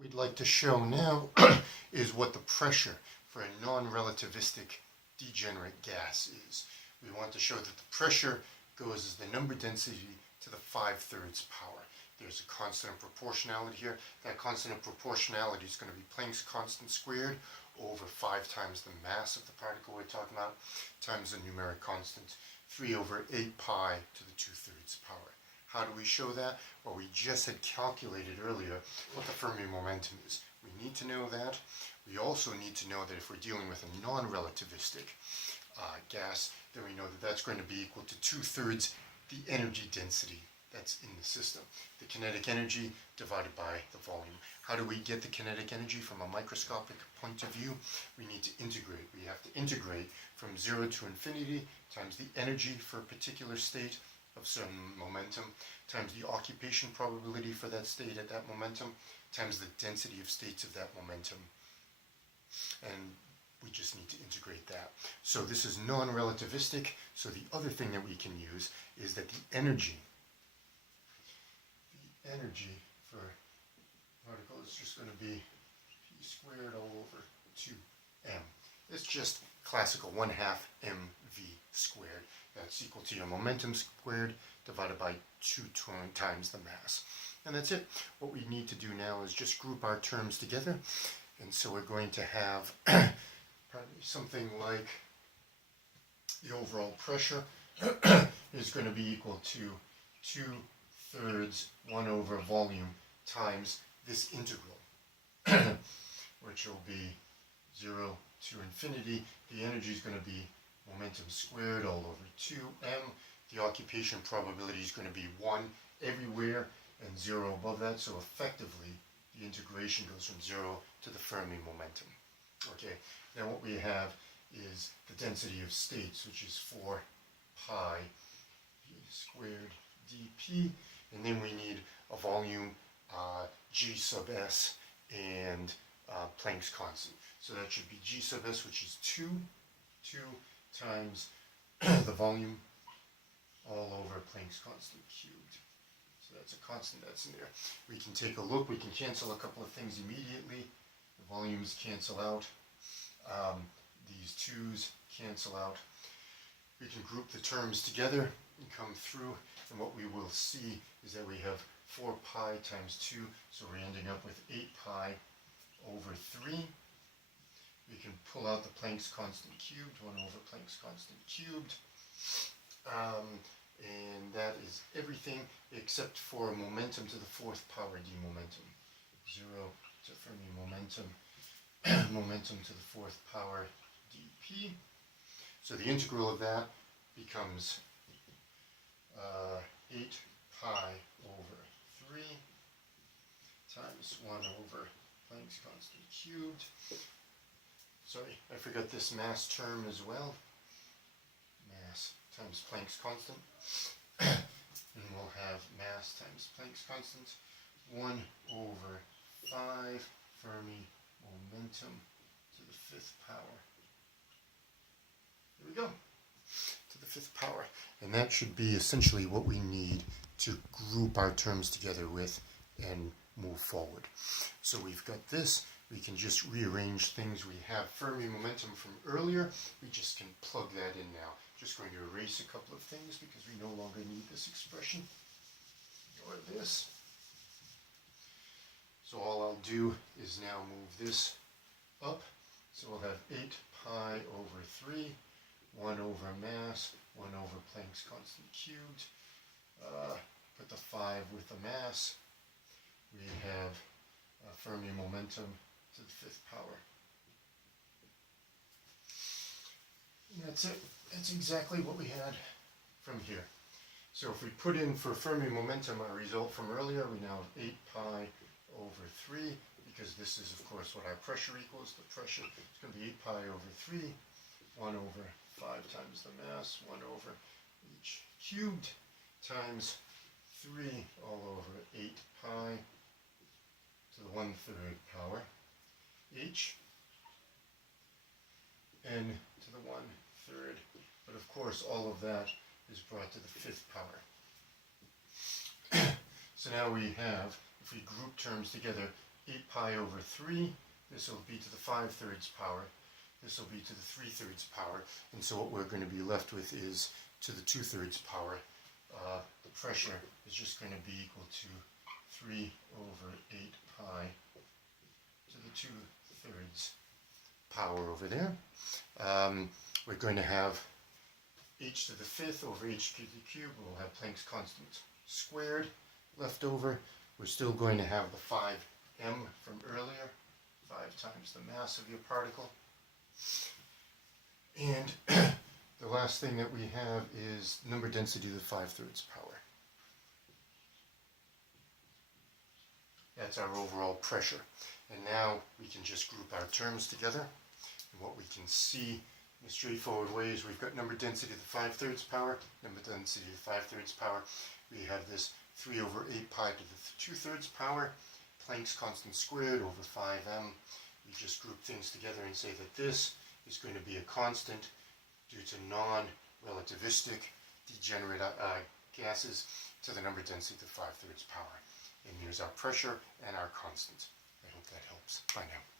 we'd like to show now is what the pressure for a non-relativistic degenerate gas is. We want to show that the pressure goes as the number density to the 5/3 power. There's a constant of proportionality here. That constant of proportionality is going to be Planck's constant squared over 5 times the mass of the particle we're talking about times the numeric constant, 3 over 8 pi to the 2/3 power. How do we show that? Well, we just had calculated earlier what the Fermi momentum is. We need to know that. We also need to know that if we're dealing with a non-relativistic gas, then we know that that's going to be equal to 2/3 the energy density that's in the system. The kinetic energy divided by the volume. How do we get the kinetic energy from a microscopic point of view? We need to integrate. We have to integrate from 0 to infinity times the energy for a particular state of certain momentum times the occupation probability for that state at that momentum times the density of states of that momentum. And we just need to integrate that. So this is non-relativistic. So the other thing that we can use is that the energy for particle is just going to be p squared all over 2m. It's just classical 1/2 mv squared. That's equal to your momentum squared divided by 2 times the mass. And that's it. What we need to do now is just group our terms together. And so we're going to have probably something like the overall pressure is going to be equal to 2/3 1 over volume times this integral, which will be 0 to infinity. The energy is going to be momentum squared all over 2m. The occupation probability is going to be 1 everywhere and 0 above that. So effectively, the integration goes from 0 to the Fermi momentum. Okay, now what we have is the density of states, which is 4 pi p squared dp. And then we need a volume g sub s and Planck's constant. So that should be g sub s, which is 2 times the volume all over Planck's constant cubed. So that's a constant that's in there. We can take a look. We can cancel a couple of things immediately. The volumes cancel out. These 2's cancel out. We can group the terms together and come through. And what we will see is that we have 4 pi times 2. So we're ending up with 8 pi over 3. We can pull out the Planck's constant cubed, 1 over Planck's constant cubed. And that is everything except for momentum to the 4th power d momentum. 0 to Fermi momentum, momentum to the 4th power dp. So the integral of that becomes 8 pi over 3 times 1 over Planck's constant cubed. Sorry, I forgot this mass term as well. Mass times Planck's constant. And we'll have mass times Planck's constant. 1 over 5 Fermi momentum to the 5th power. There we go. To the 5th power. And that should be essentially what we need to group our terms together with and move forward. So we've got this. We can just rearrange things. We have Fermi momentum from earlier. We just can plug that in now. Just going to erase a couple of things because we no longer need this expression or this. So all I'll do is now move this up. So we'll have 8 pi over 3, 1 over mass, 1 over Planck's constant cubed. Put the 5 with the mass. We have Fermi momentum to the 5th power. And that's it. That's exactly what we had from here. So if we put in for Fermi momentum our result from earlier, we now have 8 pi over 3, because this is, of course, what our pressure equals. The pressure is going to be 8 pi over 3, 1 over 5 times the mass, 1 over h cubed, times 3 all over 8 pi to the 1/3 power, h, n to the 1/3. But of course, all of that is brought to the 5th power. So now we have, if we group terms together, 8 pi over 3. This will be to the 5/3 power. This will be to the 3/3 power. And so what we're going to be left with is to the 2/3 power. The pressure is just going to be equal to 3 over 8 pi to the 2/3 power over there. We're going to have h to the 5th over h to the cube. We'll have Planck's constant squared left over. We're still going to have the 5m from earlier, 5 times the mass of your particle. And the last thing that we have is number density to the 5/3 power. That's our overall pressure. And now we can just group our terms together. And what we can see in a straightforward way is we've got number density to the 5/3 power, number density to the 5/3 power. We have this 3 over 8 pi to the 2/3 power, Planck's constant squared over 5m. We just group things together and say that this is going to be a constant due to non-relativistic degenerate gases to the number density to the 5/3 power. And here's our pressure and our constant. I hope that helps. Bye now.